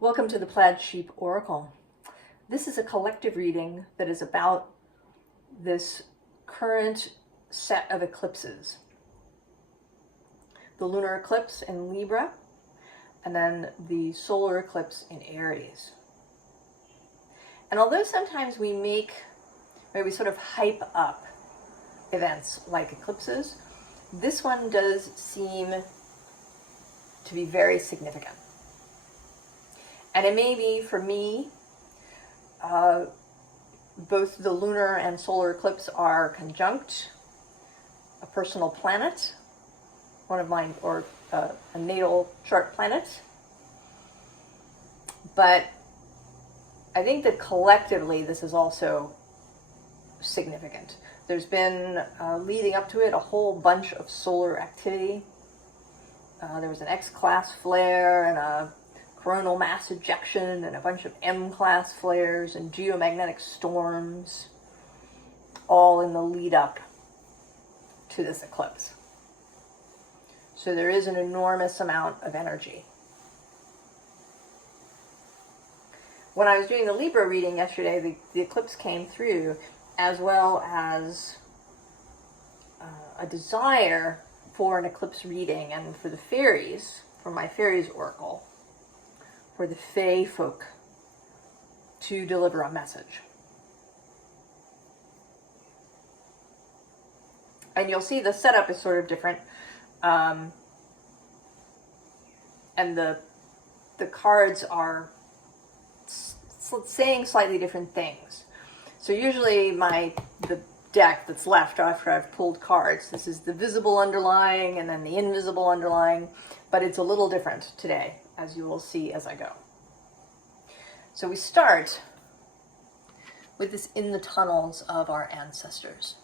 Welcome to the Plaid Sheep Oracle. This is a collective reading that is about this current set of eclipses. The lunar eclipse in Libra, and then the solar eclipse in Aries. And although sometimes we sort of hype up events like eclipses, this one does seem to be very significant. And it may be, for me, both the lunar and solar eclipse are conjunct a personal planet, one of mine, or a natal chart planet. But I think that collectively this is also significant. There's been, leading up to it, a whole bunch of solar activity. There was an X-class flare and a coronal mass ejection and a bunch of M-class flares and geomagnetic storms, all in the lead up to this eclipse. So there is an enormous amount of energy. When I was doing the Libra reading yesterday, the eclipse came through, as well as a desire for an eclipse reading, and for the fairies, for my Faeries Oracle, for the Fae folk to deliver a message. And you'll see the setup is sort of different. And the cards are saying slightly different things. So usually the deck that's left after I've pulled cards, this is the visible underlying and then the invisible underlying, but it's a little different today, as you will see as I go. So we start with this in the tunnels of our ancestors.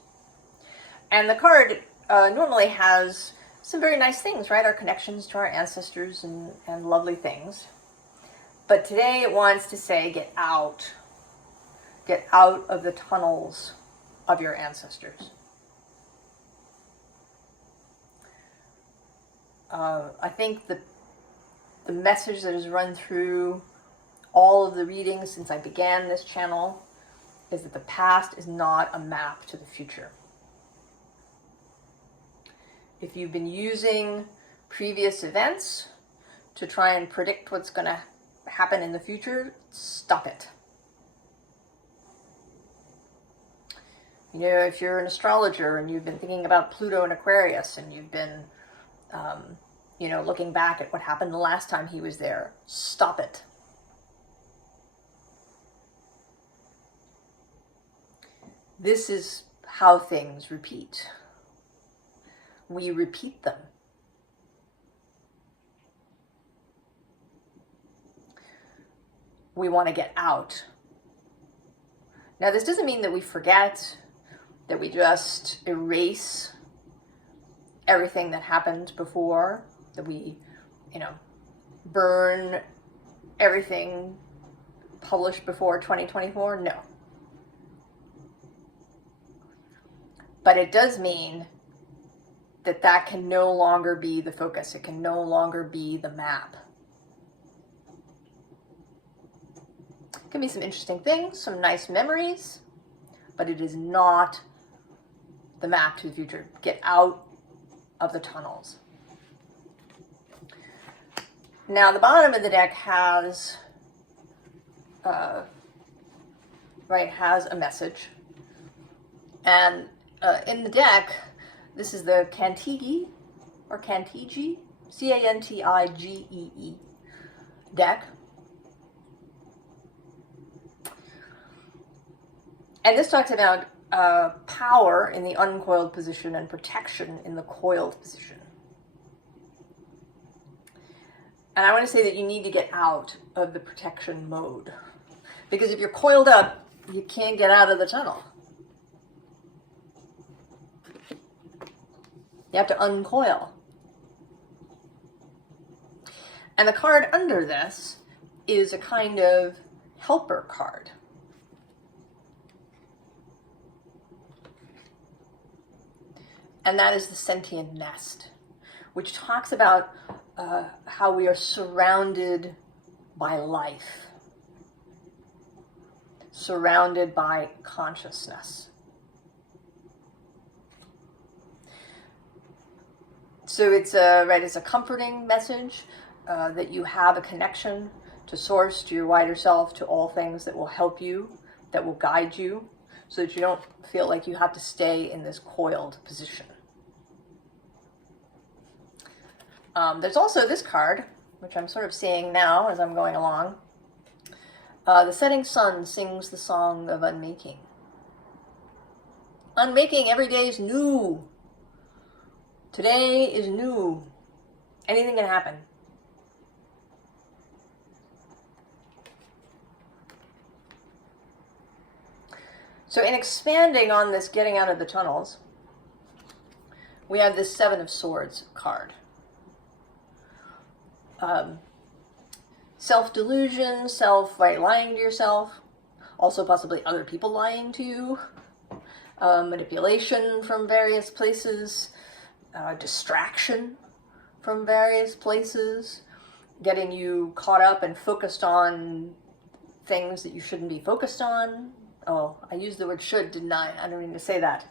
And the card normally has some very nice things, right? Our connections to our ancestors and lovely things. But today it wants to say, get out. Get out of the tunnels of your ancestors. I think the message that has run through all of the readings since I began this channel is that the past is not a map to the future. If you've been using previous events to try and predict what's going to happen in the future, stop it. You know, if you're an astrologer and you've been thinking about Pluto and Aquarius and you've been, looking back at what happened the last time he was there, stop it. This is how things repeat. We repeat them. We want to get out. Now, this doesn't mean that we forget, that we just erase everything that happened before, that we, burn everything published before 2024. No. But it does mean that can no longer be the focus. It can no longer be the map. It can be some interesting things, some nice memories, but it is not the map to the future. Get out of the tunnels. Now, the bottom of the deck has a message. And in the deck, this is the Cantigee, or Cantigee, Cantigee deck. And this talks about power in the uncoiled position and protection in the coiled position. And I want to say that you need to get out of the protection mode. Because if you're coiled up, you can't get out of the tunnel. You have to uncoil. And the card under this is a kind of helper card. And that is the sentient nest, which talks about how we are surrounded by life, surrounded by consciousness. So it's a comforting message that you have a connection to Source, to your wider self, to all things that will help you, that will guide you, so that you don't feel like you have to stay in this coiled position. There's also this card, which I'm sort of seeing now as I'm going along. The setting sun sings the song of unmaking. Unmaking, every day is new. Today is new. Anything can happen. So in expanding on this getting out of the tunnels, we have this Seven of Swords card. Self-delusion, lying to yourself, also possibly other people lying to you, manipulation from various places, distraction from various places, getting you caught up and focused on things that you shouldn't be focused on. Oh, I used the word should, didn't I? I don't mean to say that.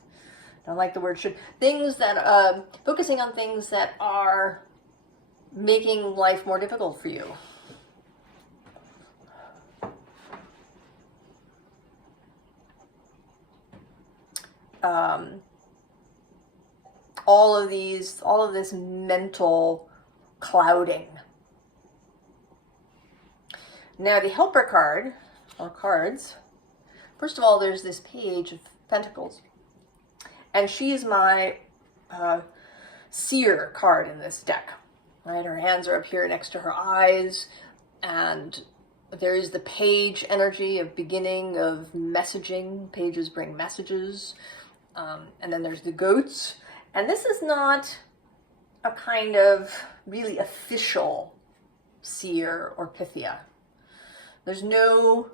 I don't like the word should. Things that, focusing on things that are making life more difficult for you. All of this mental clouding. Now the Helper card, or cards, first of all, there's this Page of Pentacles, and she's my seer card in this deck. Right, her hands are up here next to her eyes, and there is the page energy of beginning of messaging. Pages bring messages, and then there's the goats. And this is not a kind of really official seer or Pythia. There's no,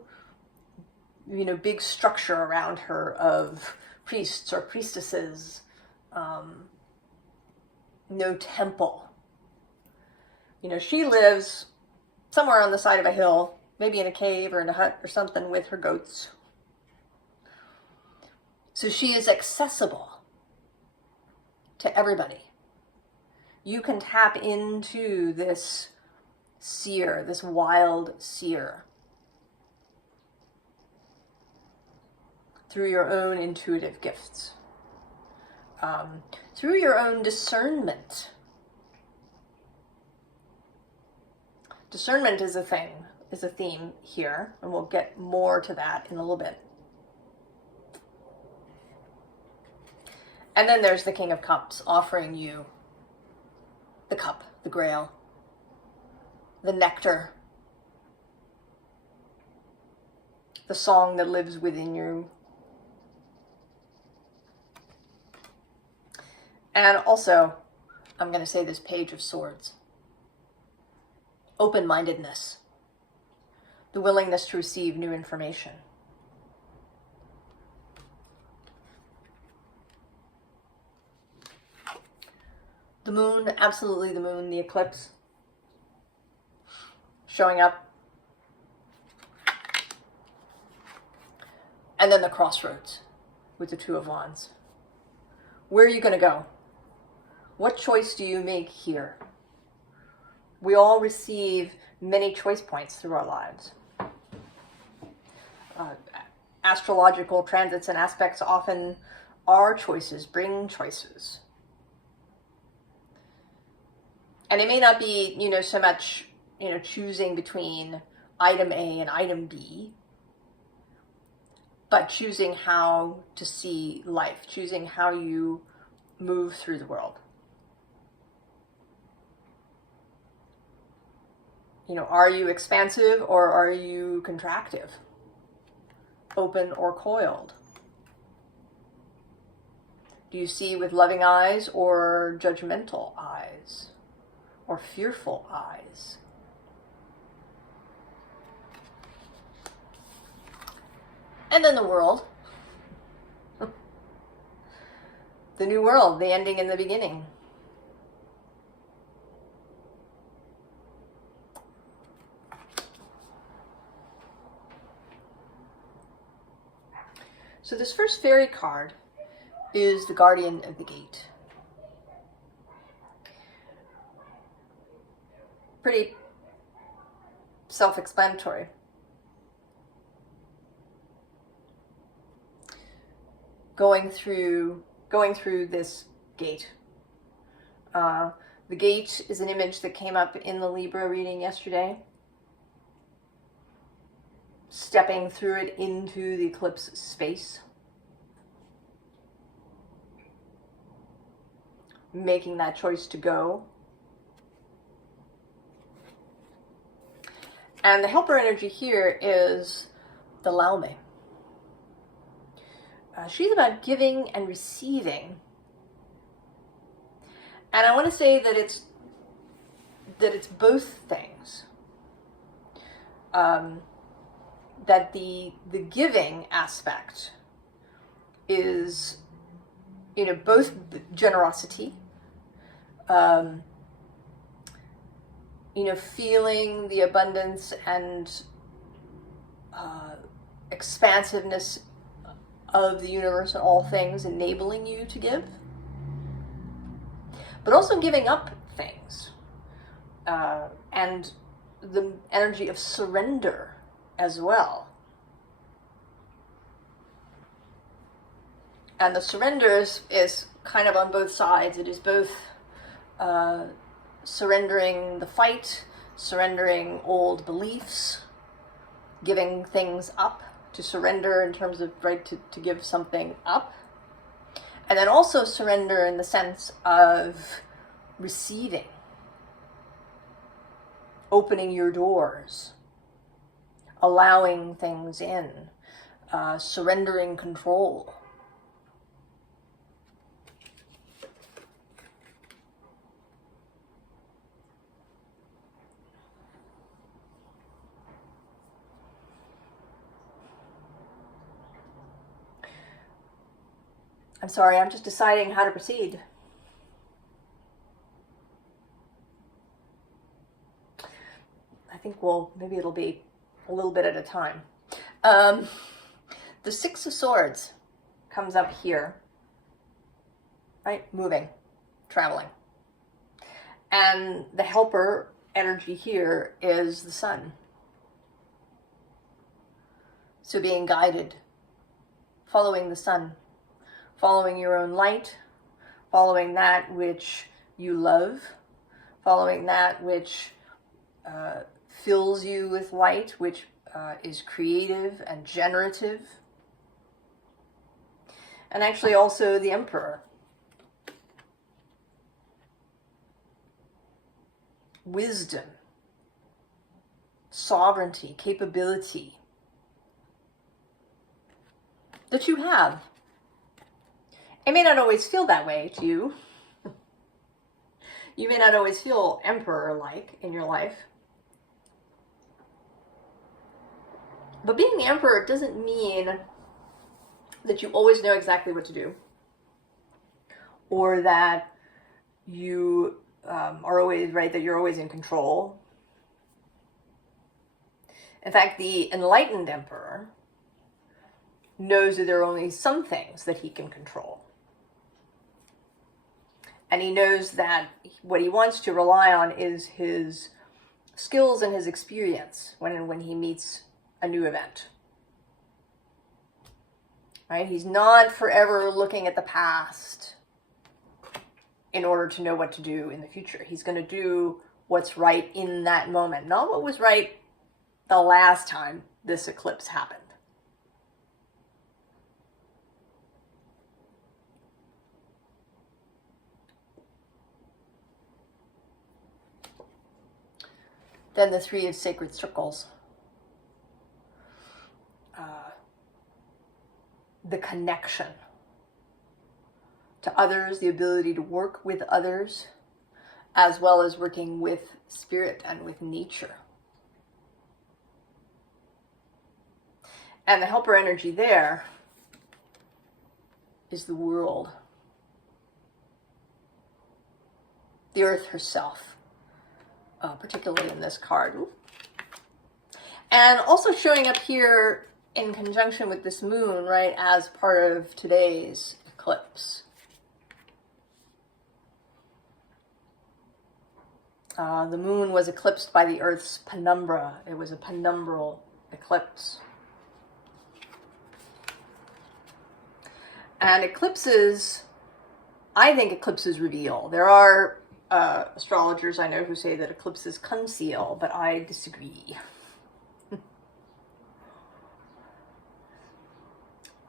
big structure around her of priests or priestesses, no temple. She lives somewhere on the side of a hill, maybe in a cave or in a hut or something with her goats. So she is accessible to everybody. You can tap into this seer, this wild seer, through your own intuitive gifts, through your own discernment. Discernment is a theme here, and we'll get more to that in a little bit. And then there's the King of Cups offering you the cup, the grail, the nectar, the song that lives within you. And also, I'm going to say this Page of Swords. Open-mindedness, the willingness to receive new information. The moon, absolutely the moon, the eclipse, showing up. And then the crossroads with the Two of Wands. Where are you going to go? What choice do you make here? We all receive many choice points through our lives. Astrological transits and aspects often are choices, bring choices. And it may not be, so much, choosing between item A and item B, but choosing how to see life, choosing how you move through the world. Are you expansive or are you contractive? Open or coiled? Do you see with loving eyes or judgmental eyes or fearful eyes? And then the world. The new world, the ending and the beginning. So this first fairy card is the Guardian of the Gate. Pretty self-explanatory. Going through this gate. The gate is an image that came up in the Libra reading yesterday. Stepping through it into the eclipse space. Making that choice to go. And the helper energy here is the Laume. She's about giving and receiving. And I want to say that it's both things. That the giving aspect is, you know, both generosity, you know, feeling the abundance and expansiveness of the universe and all things enabling you to give, but also giving up things, and the energy of surrender as well. And the surrender is kind of on both sides. It is both surrendering the fight, surrendering old beliefs, giving things up, to surrender in terms of, right, to give something up. And then also surrender in the sense of receiving, opening your doors, allowing things in, surrendering control. I'm sorry, I'm just deciding how to proceed. I think maybe it'll be a little bit at a time. The Six of Swords comes up here, right? Moving, traveling. And the helper energy here is the sun. So being guided, following the sun, following your own light, following that which you love, following that which fills you with light, which is creative and generative. And actually also the Emperor. Wisdom, sovereignty, capability that you have. It may not always feel that way to you. You may not always feel Emperor-like in your life. But being the Emperor doesn't mean that you always know exactly what to do, or that you are always right, that you're always in control. In fact, the enlightened Emperor knows that there are only some things that he can control. And he knows that what he wants to rely on is his skills and his experience when he meets a new event. Right? He's not forever looking at the past in order to know what to do in the future. He's going to do what's right in that moment, not what was right the last time this eclipse happened. Then the Three of Sacred Circles. The connection to others, the ability to work with others, as well as working with spirit and with nature. And the helper energy there is the world. The earth herself, particularly in this card. And also showing up here in conjunction with this moon, right, as part of today's eclipse. The moon was eclipsed by the Earth's penumbra. It was a penumbral eclipse. And eclipses, I think eclipses reveal. There are astrologers I know who say that eclipses conceal, but I disagree.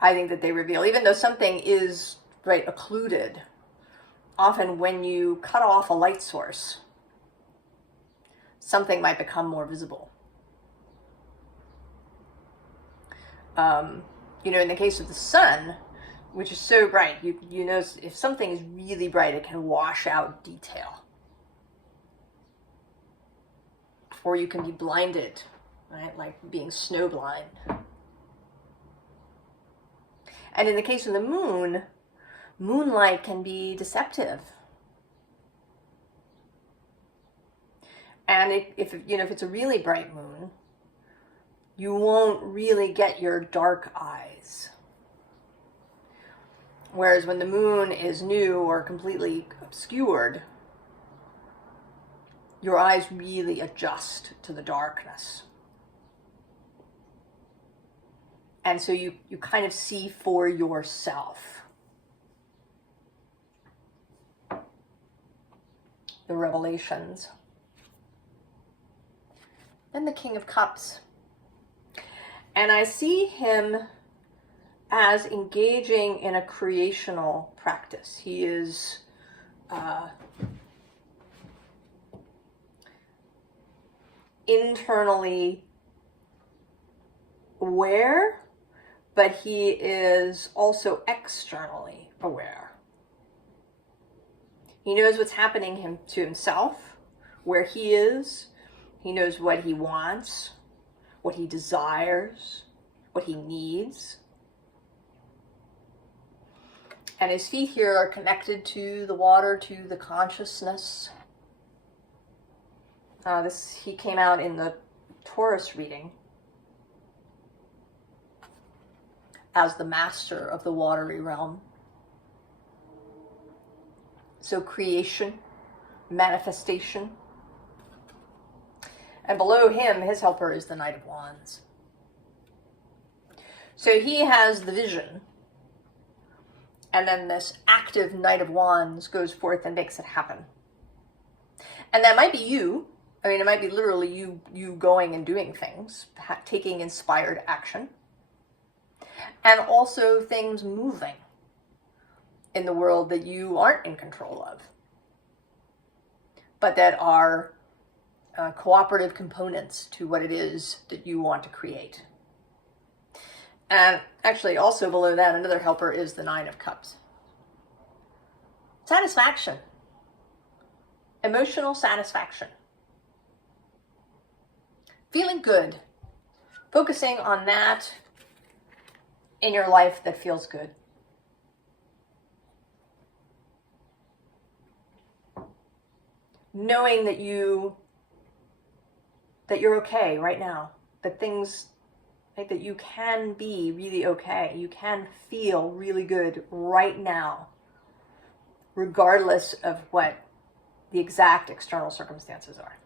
I think that they reveal, even though something is, right, occluded. Often when you cut off a light source, something might become more visible. You know, in the case of the sun, which is so bright, you know, if something is really bright, it can wash out detail. Or you can be blinded, right? Like being snowblind. And in the case of the moon, moonlight can be deceptive. And if it's a really bright moon, you won't really get your dark eyes. Whereas when the moon is new or completely obscured, your eyes really adjust to the darkness. And so you kind of see for yourself. The revelations. Then the King of Cups. And I see him as engaging in a creational practice. He is internally aware, but he is also externally aware. He knows what's happening to himself, where he is. He knows what he wants, what he desires, what he needs. And his feet here are connected to the water, to the consciousness. He came out in the Taurus reading as the master of the watery realm. So creation, manifestation. And below him, his helper is the Knight of Wands. So he has the vision. And then this active Knight of Wands goes forth and makes it happen. And that might be you. I mean, it might be literally you going and doing things, taking inspired action. And also things moving in the world that you aren't in control of, but that are cooperative components to what it is that you want to create. And actually also below that, another helper is the Nine of Cups. Satisfaction. Emotional satisfaction. Feeling good. Focusing on that in your life that feels good. Knowing that you're okay right now. That things, like, that you can be really okay. You can feel really good right now, regardless of what the exact external circumstances are.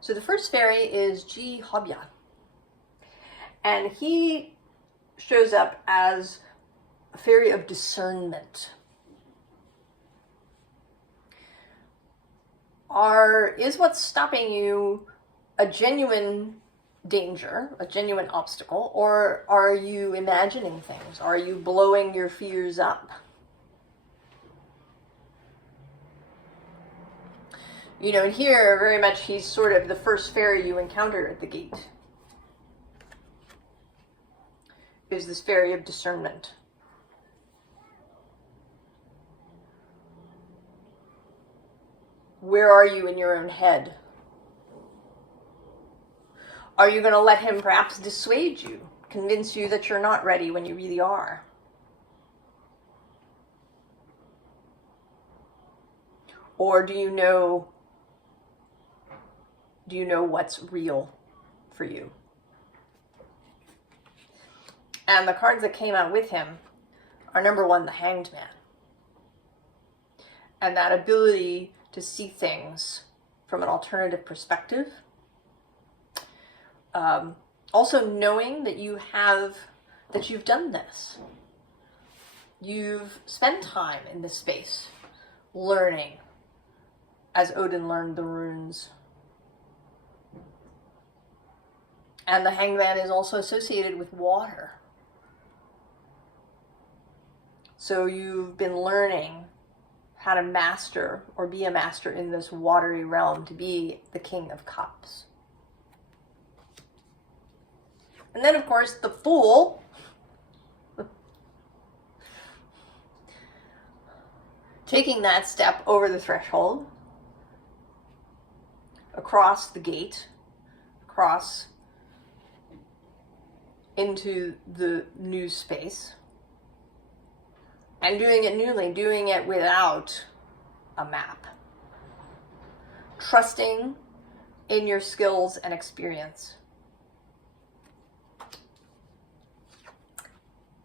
So the first fairy is Ji Hobya. And he shows up as a fairy of discernment. Is what's stopping you a genuine danger, a genuine obstacle, or are you imagining things? Are you blowing your fears up? You know, and here, very much, he's sort of the first fairy you encounter at the gate. Is this fairy of discernment. Where are you in your own head? Are you going to let him perhaps dissuade you, convince you that you're not ready when you really are? Or do you know Do you know what's real for you? And the cards that came out with him are, number one, the Hanged Man. And that ability to see things from an alternative perspective. Also knowing that you've done this. You've spent time in this space learning as Odin learned the runes. And the Hanged Man is also associated with water. So you've been learning how to master or be a master in this watery realm, to be the King of Cups. And then, of course, the Fool. Taking that step over the threshold, across the gate, across into the new space, and doing it newly, doing it without a map. Trusting in your skills and experience.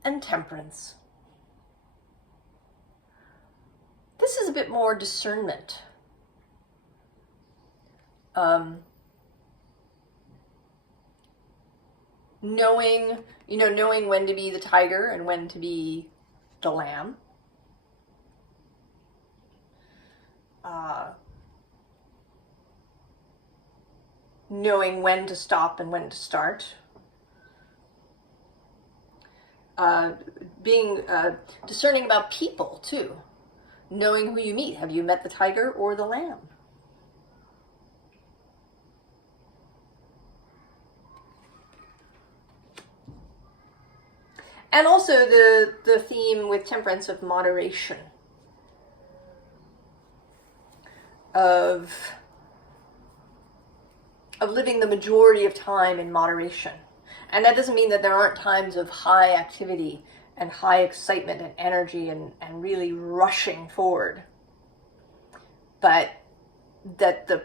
And Temperance. This is a bit more discernment. Knowing when to be the tiger and when to be the lamb. Knowing when to stop and when to start. Being discerning about people too. Knowing who you meet. Have you met the tiger or the lamb? And also the theme with Temperance of moderation. Of living the majority of time in moderation. And that doesn't mean that there aren't times of high activity and high excitement and energy and really rushing forward. But that the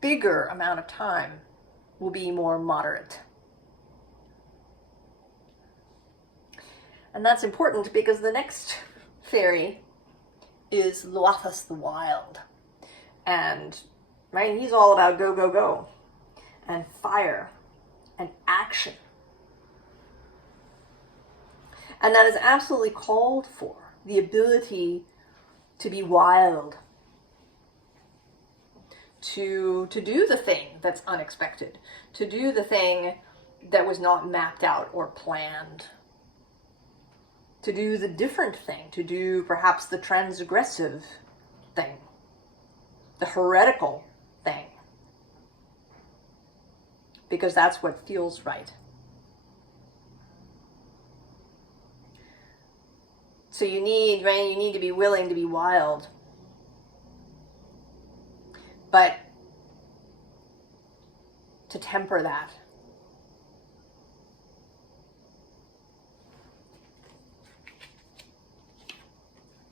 bigger amount of time will be more moderate. And that's important because the next fairy is Luathus the Wild. And right, he's all about go, go, go. And fire. And action. And that is absolutely called for. The ability to be wild. To do the thing that's unexpected. To do the thing that was not mapped out or planned. To do the different thing. To do perhaps the transgressive thing. The heretical thing. Because that's what feels right. So you need to be willing to be wild. But to temper that.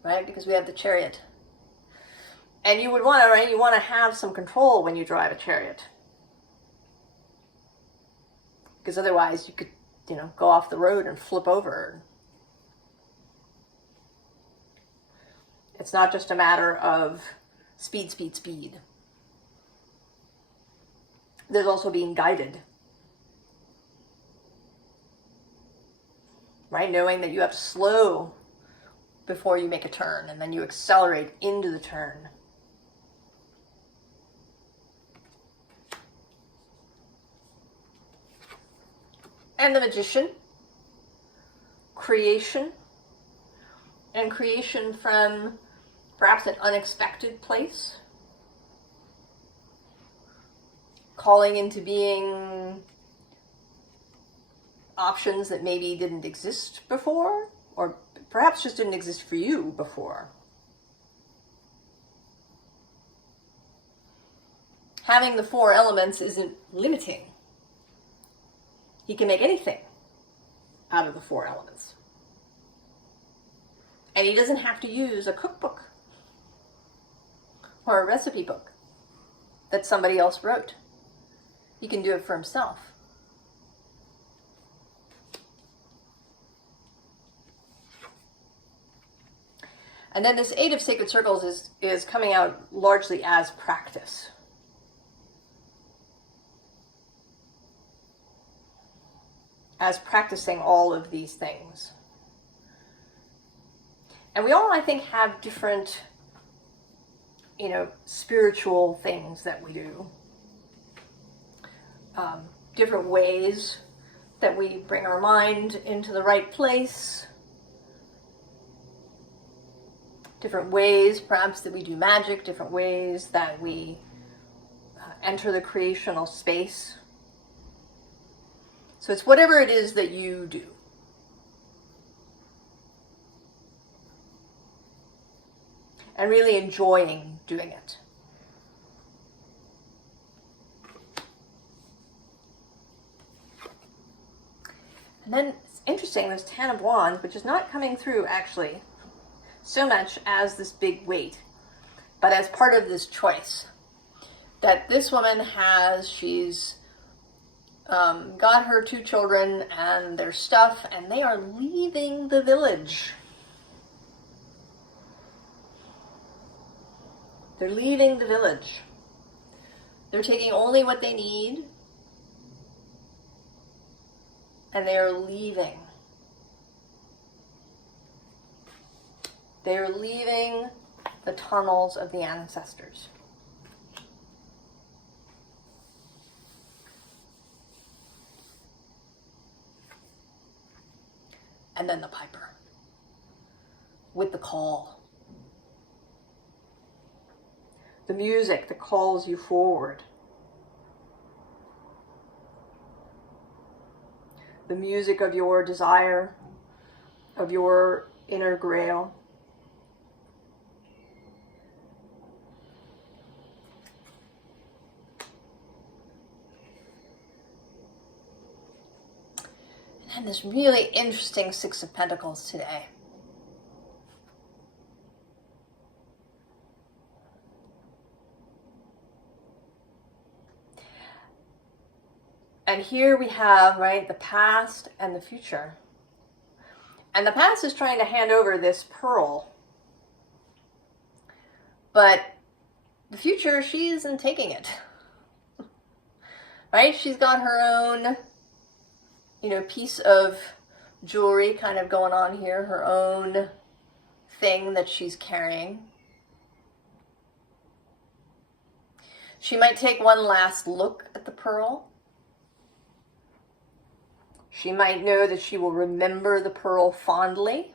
Right? Because we have the Chariot. And you would want to, right? You want to have some control when you drive a chariot. Because otherwise you could, go off the road and flip over. It's not just a matter of speed, speed, speed. There's also being guided. Right? Knowing that you have to slow before you make a turn, and then you accelerate into the turn. And the Magician. Creation. And creation from perhaps an unexpected place. Calling into being options that maybe didn't exist before, or perhaps just didn't exist for you before. Having the 4 elements isn't limiting. He can make anything out of the 4 elements. And he doesn't have to use a cookbook or a recipe book that somebody else wrote. he can do it for himself. And then this Eight of Sacred Circles is coming out largely as practice. As practicing all of these things. And we all, I think, have different, spiritual things that we do. Different ways that we bring our mind into the right place. Different ways, perhaps, that we do magic. Different ways that we enter the creational space. So it's whatever it is that you do. And really enjoying doing it. And then it's interesting, this Ten of Wands, which is not coming through actually so much as this big weight, but as part of this choice that this woman has. She's got her 2 children and their stuff, and they are leaving the village. They're leaving the village. They're taking only what they need, and they are leaving. They are leaving the tunnels of the ancestors. And then the piper with the call. The music that calls you forward. The music of your desire, of your inner grail. And this really interesting Six of Pentacles today. And here we have, right, the past and the future. And the past is trying to hand over this pearl. But the future, she isn't taking it. Right? She's got her own, piece of jewelry kind of going on here. Her own thing that she's carrying. She might take one last look at the pearl. She might know that she will remember the pearl fondly,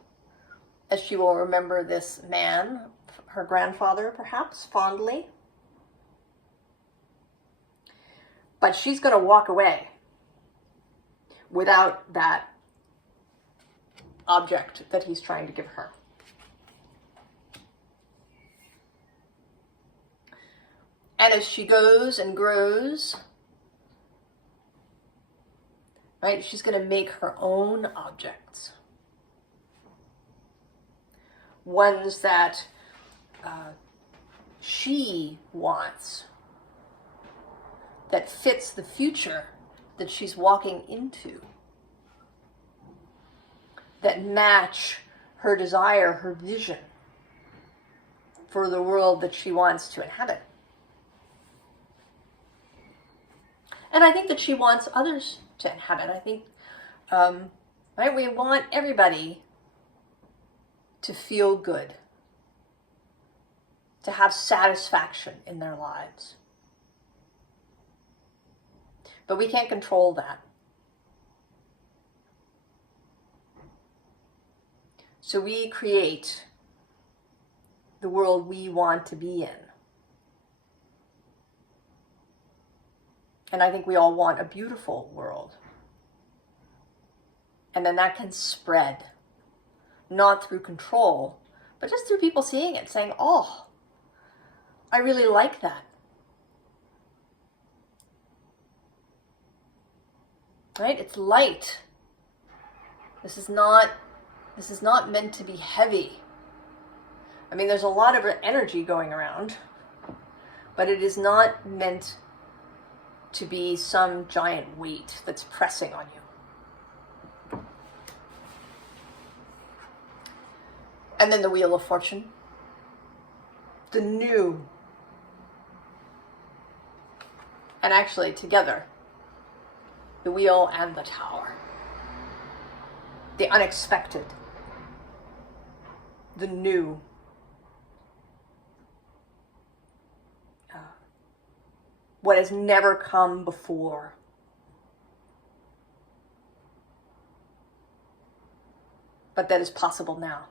as she will remember this man, her grandfather perhaps, fondly. But she's going to walk away without that object that he's trying to give her. And as she goes and grows, right, she's going to make her own objects. Ones that she wants, that fits the future that she's walking into, that match her desire, her vision for the world that she wants to inhabit. And I think that she wants others to inhabit. I think, right, we want everybody to feel good, to have satisfaction in their lives. But we can't control that. So we create the world we want to be in. And I think we all want a beautiful world. And then that can spread, not through control, but just through people seeing it, saying, oh, I really like that. Right? It's light. This is not meant to be heavy. I mean, there's a lot of energy going around, but it is not meant to be some giant weight that's pressing on you. And then the Wheel of Fortune, the new, and actually together, the Wheel and the Tower, the unexpected, the new, what has never come before. But that is possible now.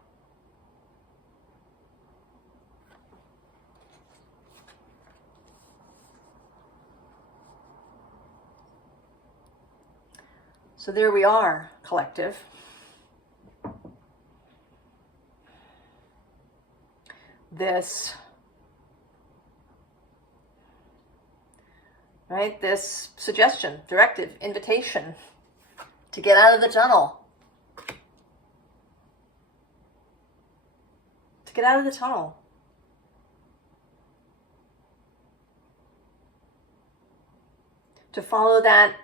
So there we are, collective. This, right? This suggestion, directive, invitation to get out of the tunnel. To get out of the tunnel. To follow that,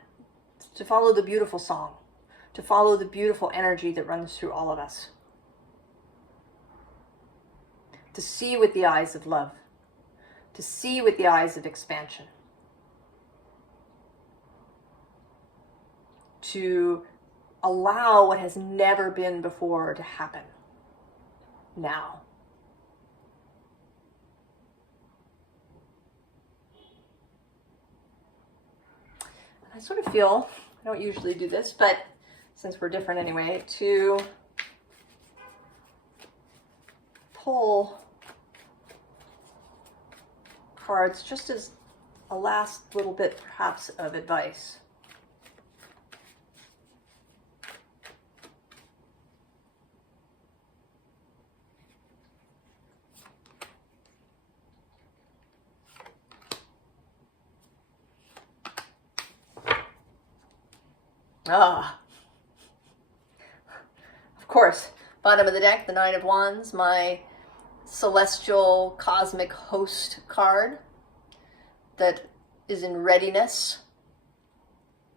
to follow the beautiful song, to follow the beautiful energy that runs through all of us. To see with the eyes of love, to see with the eyes of expansion, to allow what has never been before to happen now. I sort of feel, I don't usually do this, but since we're different anyway, to pull cards just as a last little bit perhaps of advice. Of course, bottom of the deck, the Nine of Wands, my celestial cosmic host card that is in readiness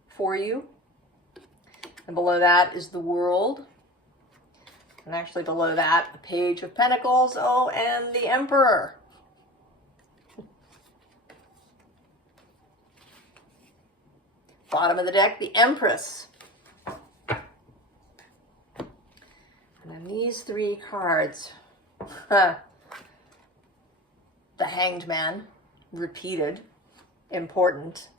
for you. And below that is the World. And actually below that, a Page of Pentacles, oh, and the Emperor. Bottom of the deck, the Empress. And then these three cards. The Hanged Man, repeated, important.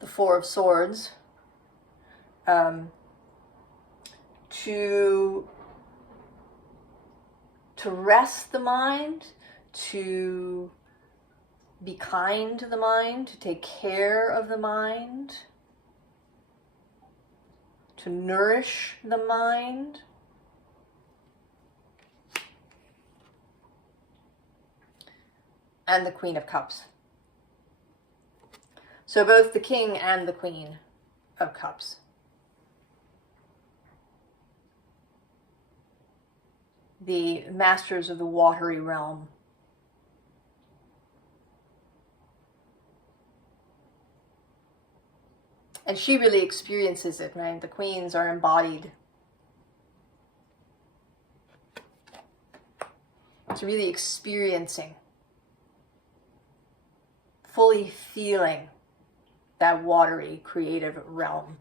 The Four of Swords. To rest the mind, to be kind to the mind, to take care of the mind, to nourish the mind. And the Queen of Cups. So both the King and the Queen of Cups. The masters of the watery realm. And she really experiences it, right? The queens are embodied. It's really experiencing, fully feeling that watery, creative realm.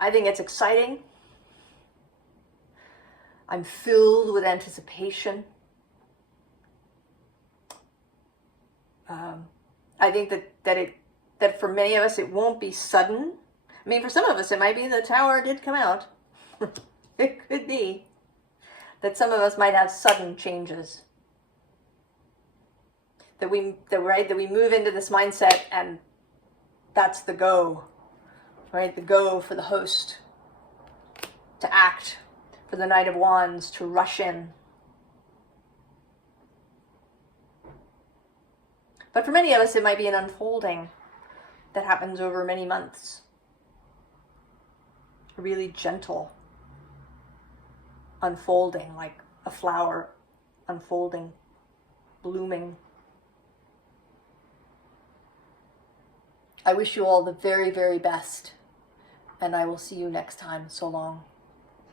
I think it's exciting. I'm filled with anticipation. I think that for many of us it won't be sudden. I mean, for some of us it might be the Tower did come out. It could be that some of us might have sudden changes. That we move into this mindset and that's the go. Right, the go for the host to act, for the Knight of Wands to rush in. But for many of us, it might be an unfolding that happens over many months. a really gentle unfolding, like a flower unfolding, blooming. I wish you all the very, very best, and I will see you next time. So long.